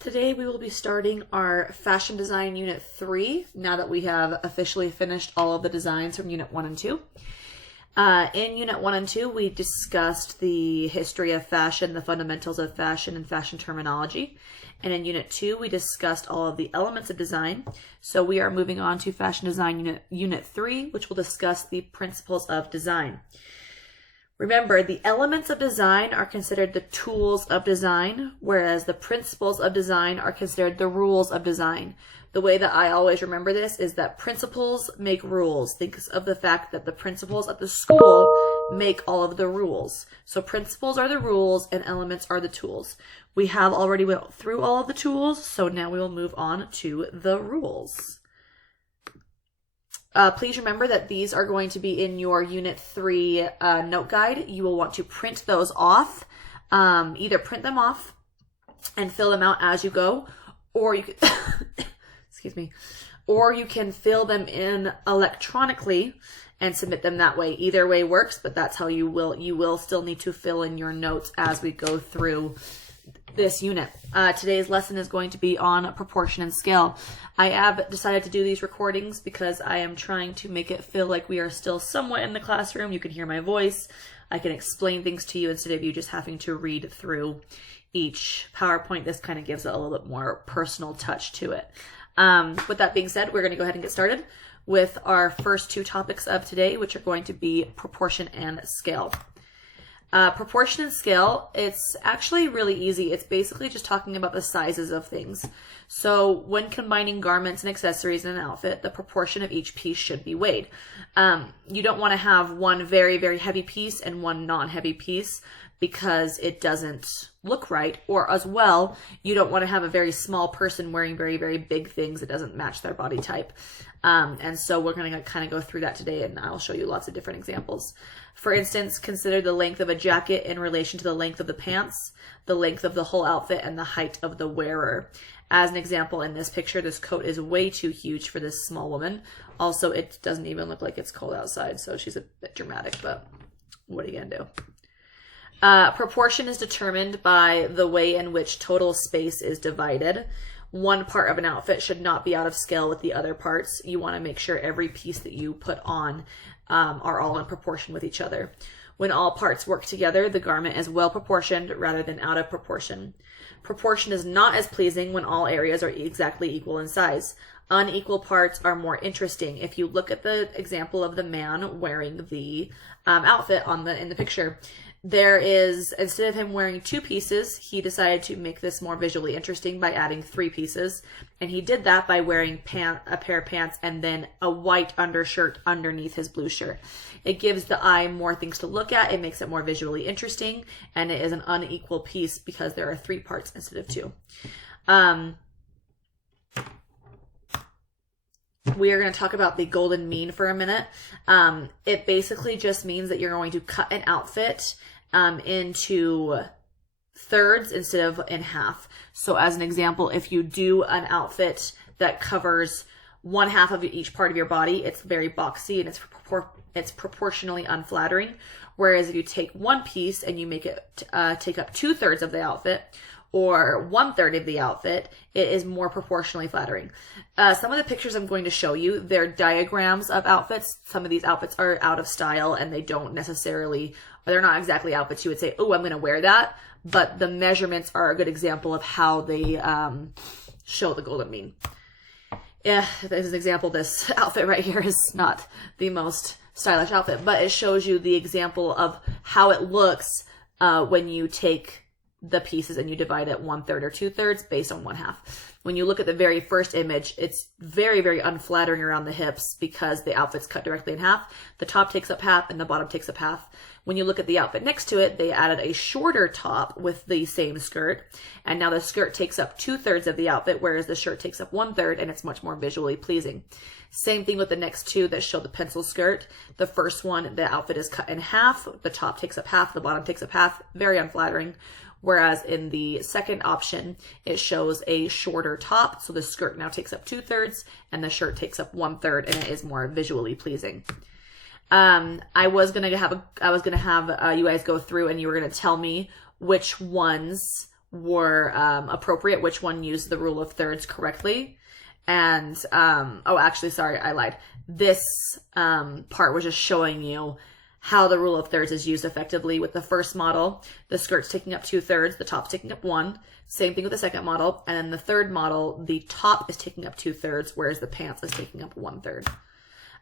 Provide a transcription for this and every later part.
Today we will be starting our Fashion Design Unit 3, now that we have officially finished all of the designs from Unit 1 and 2. In Unit 1 and 2, we discussed the history of fashion, the fundamentals of fashion, and fashion terminology. And in Unit 2, we discussed all of the elements of design. So we are moving on to Fashion Design Unit 3, which will discuss the principles of design. Remember, the elements of design are considered the tools of design, whereas the principles of design are considered the rules of design. The way that I always remember this is that principles make rules. Think of the fact that the principals at the school make all of the rules. So principles are the rules and elements are the tools. We have already went through all of the tools, so now we will move on to the rules. Please remember that these are going to be in your Unit 3 note guide. You will want to print those off. Either print them off and fill them out as you go, or you can, excuse me, or you can fill them in electronically and submit them that way. Either way works, but that's how you will still need to fill in your notes as we go through this unit. Today's lesson is going to be on proportion and scale. I have decided to do these recordings because I am trying to make it feel like we are still somewhat in the classroom. You can hear my voice. I can explain things to you instead of you just having to read through each PowerPoint. This kind of gives it a little bit more personal touch to it. With that being said, we're going to go ahead and get started with our first two topics of today, which are going to be proportion and scale. Proportion and scale, it's actually really easy. It's basically just talking about the sizes of things. So when combining garments and accessories in an outfit, the proportion of each piece should be weighed. You don't want to have one very, very heavy piece and one non-heavy piece because it doesn't look right. Or as well, you don't want to have a very small person wearing very, very big things that doesn't match their body type. And so we're going to kind of go through that today, and I'll show you lots of different examples. For instance, consider the length of a jacket in relation to the length of the pants, the length of the whole outfit, and the height of the wearer. As an example, in this picture, this coat is way too huge for this small woman. Also, it doesn't even look like it's cold outside, so she's a bit dramatic, but what are you going to do? Proportion is determined by the way in which total space is divided. One part of an outfit should not be out of scale with the other parts. You want to make sure every piece that you put on are all in proportion with each other. When all parts work together, the garment is well proportioned rather than out of proportion. Proportion is not as pleasing when all areas are exactly equal in size. Unequal parts are more interesting. If you look at the example of the man wearing the outfit in the picture, there is, instead of him wearing two pieces, he decided to make this more visually interesting by adding three pieces. And he did that by wearing a pair of pants and then a white undershirt underneath his blue shirt. It gives the eye more things to look at. It makes it more visually interesting. And it is an unequal piece because there are three parts instead of two. We are going to talk about the golden mean for a minute. It basically just means that you're going to cut an outfit into thirds instead of in half. So as an example, if you do an outfit that covers one half of each part of your body, it's very boxy and it's proportionally unflattering. Whereas if you take one piece and you make it take up 2/3 of the outfit, or 1/3 of the outfit, it is more proportionally flattering. Some of the pictures I'm going to show you, they're diagrams of outfits. Some of these outfits are out of style and they're not exactly outfits you would say, oh, I'm going to wear that. But the measurements are a good example of how they show the golden mean. Yeah, as an example, this outfit right here is not the most stylish outfit, but it shows you the example of how it looks when you take the pieces and you divide it 1/3 or 2/3 based on 1/2. When you look at the very first image, it's very, very unflattering around the hips because the outfit's cut directly in half. The top takes up half and the bottom takes up half. When you look at the outfit next to it, they added a shorter top with the same skirt. And now the skirt takes up 2/3 of the outfit, whereas the shirt takes up 1/3, and it's much more visually pleasing. Same thing with the next two that show the pencil skirt. The first one, the outfit is cut in half. The top takes up half, the bottom takes up half. Very unflattering. Whereas in the second option, it shows a shorter top. So the skirt now takes up 2/3 and the shirt takes up 1/3, and it is more visually pleasing. I was gonna have you guys go through and you were gonna tell me which ones were appropriate, which one used the rule of thirds correctly. And, oh, actually, sorry, I lied. This part was just showing you how the rule of thirds is used effectively. With the first model, the skirt's taking up 2/3, the top's taking up 1. Same thing with the second model. And then the third model, the top is taking up 2/3, whereas the pants is taking up 1/3.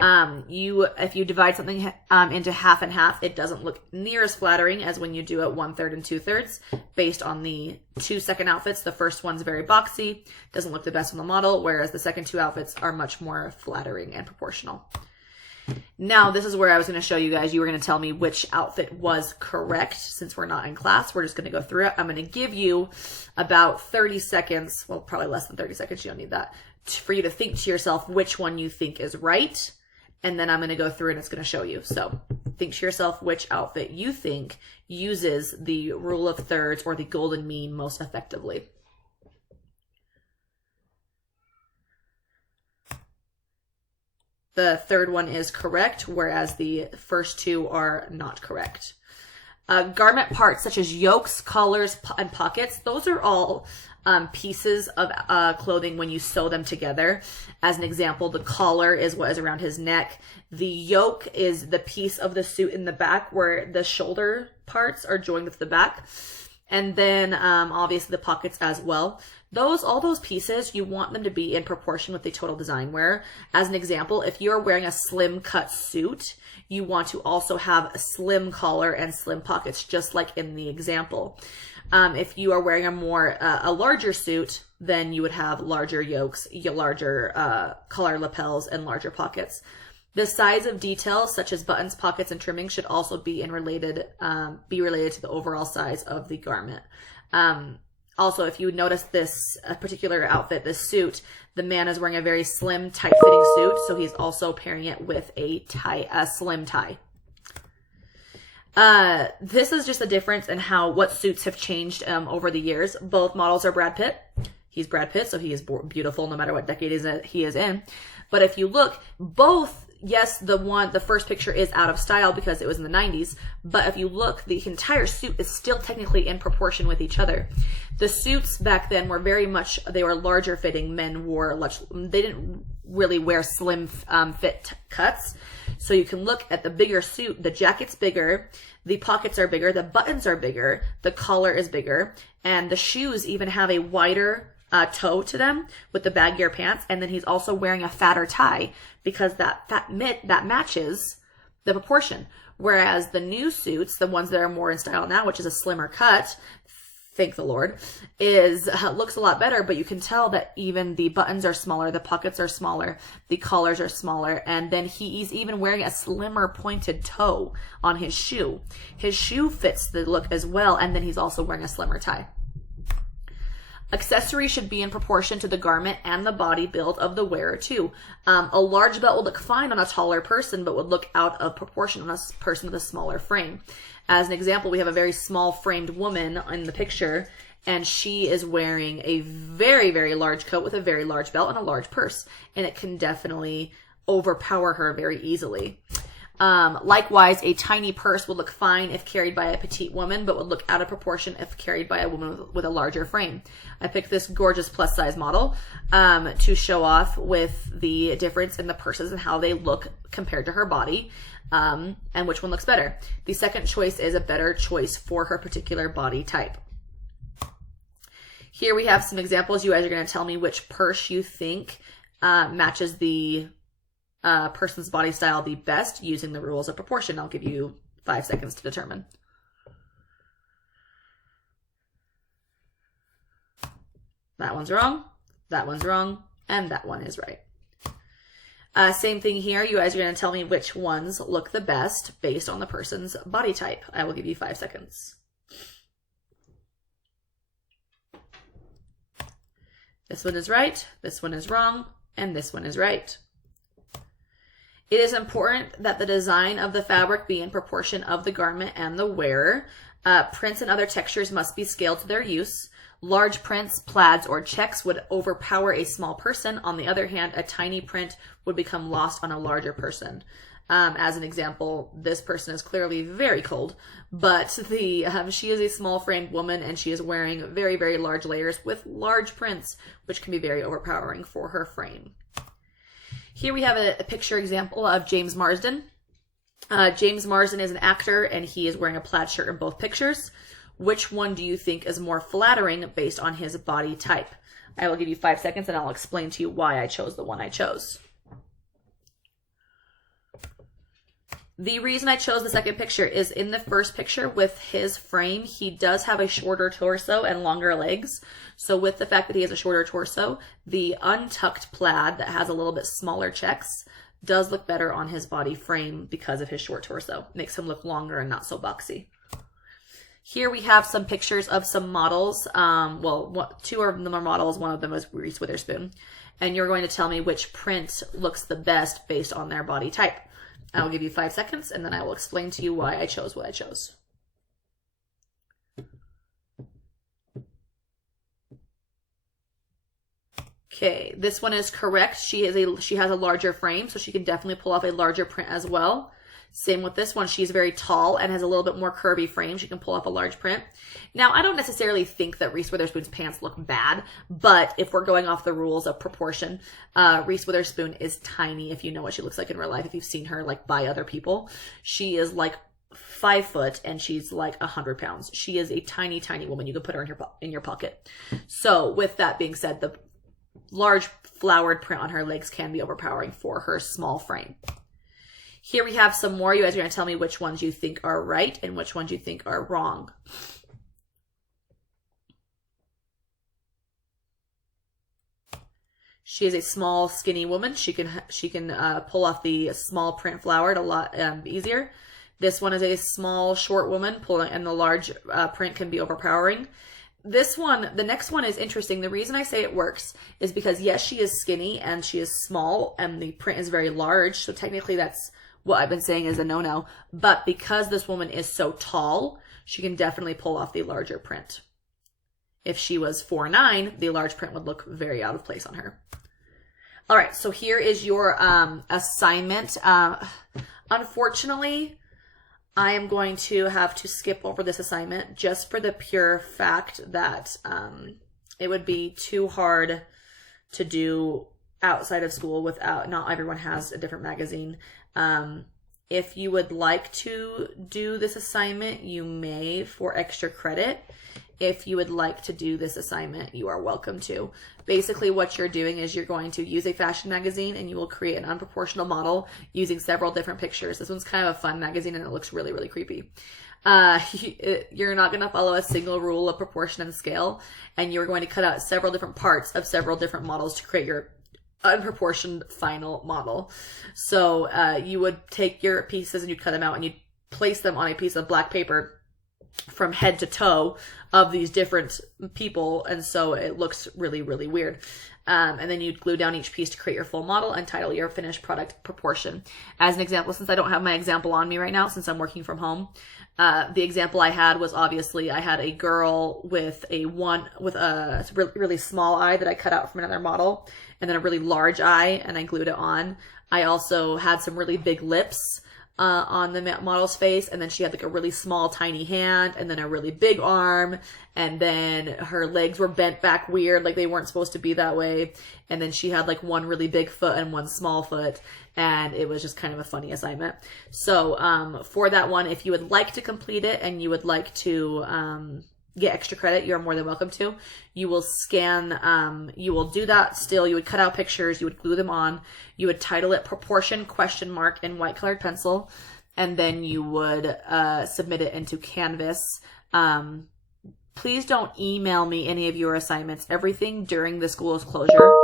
If you divide something into half and half, it doesn't look near as flattering as when you do it 1/3 and 2/3. Based on the 2 second outfits, the first one's very boxy, doesn't look the best on the model, whereas the second 2 outfits are much more flattering and proportional. Now, this is where I was going to show you guys. You were going to tell me which outfit was correct. Since we're not in class, we're just going to go through it. I'm going to give you about 30 seconds, well, probably less than 30 seconds, you don't need that, for you to think to yourself which one you think is right. And then I'm going to go through and it's going to show you. So think to yourself which outfit you think uses the rule of thirds or the golden mean most effectively. The third one is correct, whereas the first 2 are not correct. Garment parts such as yokes, collars, and pockets, those are all pieces of clothing when you sew them together. As an example, the collar is what is around his neck. The yoke is the piece of the suit in the back where the shoulder parts are joined with the back. And then obviously the pockets as well. All those pieces, you want them to be in proportion with the total design wear. As an example, if you're wearing a slim cut suit, you want to also have a slim collar and slim pockets, just like in the example. If you are wearing a larger suit, then you would have larger yokes, larger collar lapels, and larger pockets. The size of details such as buttons, pockets, and trimming should also be related to the overall size of the garment. Also, if you notice this particular outfit, this suit, the man is wearing a very slim, tight-fitting suit, so he's also pairing it with a slim tie. This is just a difference in what suits have changed over the years. Both models are Brad Pitt. He's Brad Pitt, so he is beautiful no matter what decade he is in. But if you look, both, yes, the first picture is out of style because it was in the 90s, but if you look, the entire suit is still technically in proportion with each other. The suits back then were they were larger fitting. Men they didn't really wear slim fit cuts. So you can look at the bigger suit, the jacket's bigger, the pockets are bigger, the buttons are bigger, the collar is bigger, and the shoes even have a wider toe to them with the baggier pants. And then he's also wearing a fatter tie because that matches the proportion. Whereas the new suits, the ones that are more in style now, which is a slimmer cut, thank the Lord, looks a lot better, but you can tell that even the buttons are smaller, the pockets are smaller, the collars are smaller, and then he's even wearing a slimmer pointed toe on his shoe. His shoe fits the look as well, and then he's also wearing a slimmer tie. Accessories should be in proportion to the garment and the body build of the wearer too. A large belt would look fine on a taller person, but would look out of proportion on a person with a smaller frame. As an example, we have a very small framed woman in the picture, and she is wearing a very, very large coat with a very large belt and a large purse, and it can definitely overpower her very easily. Likewise, a tiny purse would look fine if carried by a petite woman, but would look out of proportion if carried by a woman with a larger frame. I picked this gorgeous plus size model to show off with the difference in the purses and how they look compared to her body, and which one looks better. The second choice is a better choice for her particular body type. Here we have some examples. You guys are going to tell me which purse you think matches the person's body style the best using the rules of proportion. I'll give you 5 seconds to determine. That one's wrong, and that one is right. Same thing here. You guys are going to tell me which ones look the best based on the person's body type. I will give you 5 seconds. This one is right, this one is wrong, and this one is right. It is important that the design of the fabric be in proportion of the garment and the wearer. Prints and other textures must be scaled to their use. Large prints, plaids, or checks would overpower a small person. On the other hand, a tiny print would become lost on a larger person. As an example, this person is clearly very cold, but she is a small framed woman and she is wearing very, very large layers with large prints, which can be very overpowering for her frame. Here we have a picture example of James Marsden. James Marsden is an actor and he is wearing a plaid shirt in both pictures. Which one do you think is more flattering based on his body type? I will give you 5 seconds and I'll explain to you why I chose the one I chose. The reason I chose the second picture is in the first picture with his frame, he does have a shorter torso and longer legs. So with the fact that he has a shorter torso, the untucked plaid that has a little bit smaller checks does look better on his body frame because of his short torso. Makes him look longer and not so boxy. Here we have some pictures of some models. Two of them are models. One of them is Reese Witherspoon. And you're going to tell me which print looks the best based on their body type. I will give you 5 seconds and then I will explain to you why I chose what I chose. Okay, this one is correct. She has a larger frame, so she can definitely pull off a larger print as well. Same with this one. She's very tall and has a little bit more curvy frame. She can pull off a large print. Now, I don't necessarily think that Reese Witherspoon's pants look bad, but if we're going off the rules of proportion, Reese Witherspoon is tiny if you know what she looks like in real life, if you've seen her like by other people. She is like 5 foot and she's like 100 pounds. She is a tiny, tiny woman. You can put her in your pocket. So with that being said, the large flowered print on her legs can be overpowering for her small frame. Here we have some more. You guys are going to tell me which ones you think are right and which ones you think are wrong. She is a small, skinny woman. She can pull off the small print flowered a lot easier. This one is a small, short woman, and the large print can be overpowering. The next one is interesting. The reason I say it works is because, yes, she is skinny and she is small and the print is very large. So technically that's what I've been saying is a no-no. But because this woman is so tall, she can definitely pull off the larger print. If she was 4'9", the large print would look very out of place on her. All right, so here is your assignment. Unfortunately, I am going to have to skip over this assignment just for the pure fact that it would be too hard to do outside of school without, not everyone has a different magazine. If you would like to do this assignment, you may for extra credit. If you would like to do this assignment, you are welcome to. Basically, what you're doing is you're going to use a fashion magazine and you will create an unproportional model using several different pictures. This one's kind of a fun magazine and it looks really, really creepy. You're not going to follow a single rule of proportion and scale, and you're going to cut out several different parts of several different models to create your unproportioned final model. So you would take your pieces and you'd cut them out and you'd place them on a piece of black paper from head to toe of these different people, and so it looks really, really weird. And then you'd glue down each piece to create your full model and title your finished product proportion. As an example, since I don't have my example on me right now, since I'm working from home, the example I had was obviously I had a girl with a really small eye that I cut out from another model, and then a really large eye, and I glued it on. I also had some really big lips on the model's face, and then she had like a really small tiny hand and then a really big arm, and then her legs were bent back weird, like they weren't supposed to be that way, and then she had like one really big foot and one small foot, and it was just kind of a funny assignment. So for that one, if you would like to complete it and you would like to get extra credit, you're more than welcome to. You will scan, you will do that still. You would cut out pictures, you would glue them on, you would title it proportion ? In white colored pencil, and then you would submit it into Canvas. Please don't email me any of your assignments. Everything during the school's closure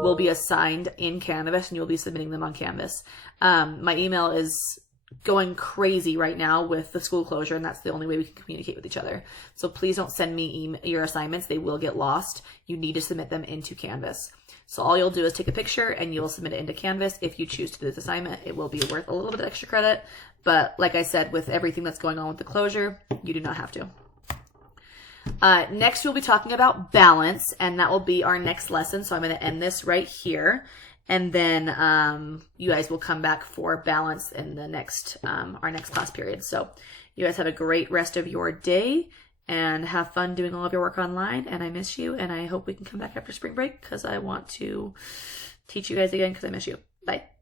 will be assigned in Canvas and you'll be submitting them on Canvas. My email is going crazy right now with the school closure, and that's the only way we can communicate with each other. So please don't send me your assignments. They will get lost. You need to submit them into Canvas. So all you'll do is take a picture and you'll submit it into Canvas. If you choose to do this assignment, it will be worth a little bit of extra credit. But like I said, with everything that's going on with the closure, you do not have to. Next, we'll be talking about balance, and that will be our next lesson. So I'm going to end this right here. And then you guys will come back for balance in the next our next class period. So you guys have a great rest of your day and have fun doing all of your work online. And I miss you, and I hope we can come back after spring break because I want to teach you guys again because I miss you. Bye.